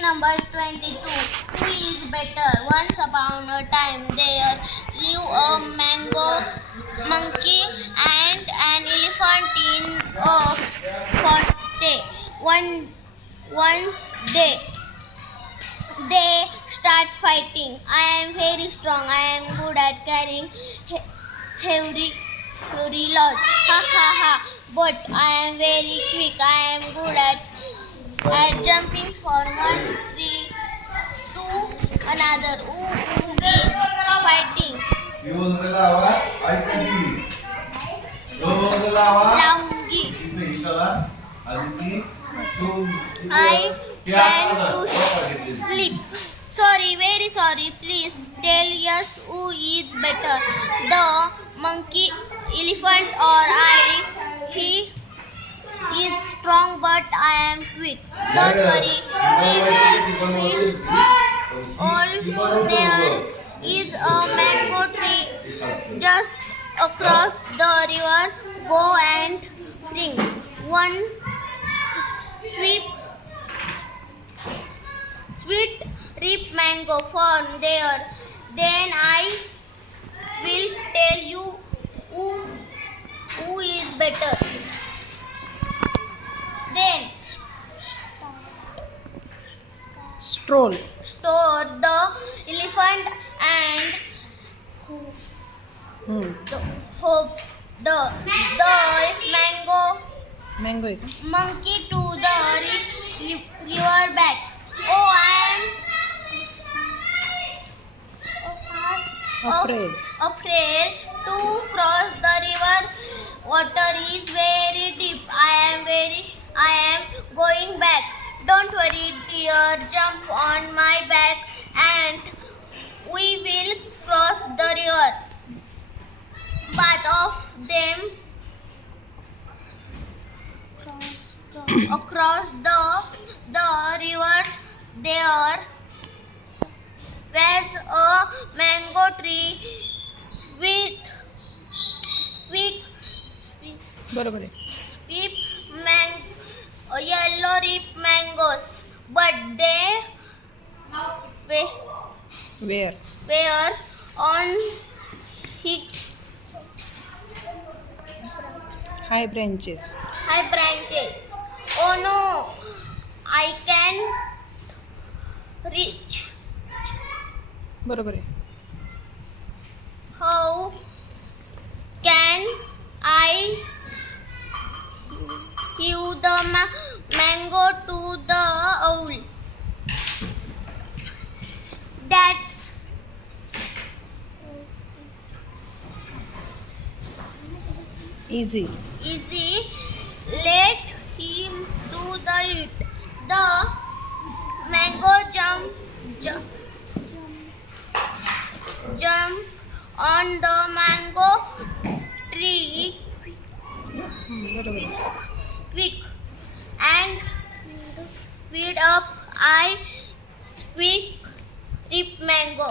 number 22. Who is better? Once upon a time there lived a mango monkey and an elephant in a forest. Once they start fighting. I am very strong. I am good at carrying heavy loads. Ha ha ha. But I am very quick. I am good at jumping from one tree to another. Who is fighting? Laungi. I plan to sleep. Sorry, very sorry. Please tell us who is better, the monkey, elephant, or I. He is strong, but I am quick. Don't worry, we will find all. There is a mango tree just across the river. Go and bring one sweet ripe mango from there. Then I will tell you who is better. Then Stroll. store the elephant and the mango Mango आहे का? monkey to the river back. Oh, I am afraid to cross the river. Water is very deep. I am going back. Don't worry, dear. Jump on my back and we will cross the river. Both of them across the river. There was a mango tree with बरोबर आहे. yellow ripe mangoes, but they Where? were on High branches. high branches. Oh no, I can reach. बरोबर आहे. How can I give the mango to the owl? That's Easy. easy. Let him do the it. The mango jump on the mango tree बरोबर आहे. quick and feed up. I squeak rip mango.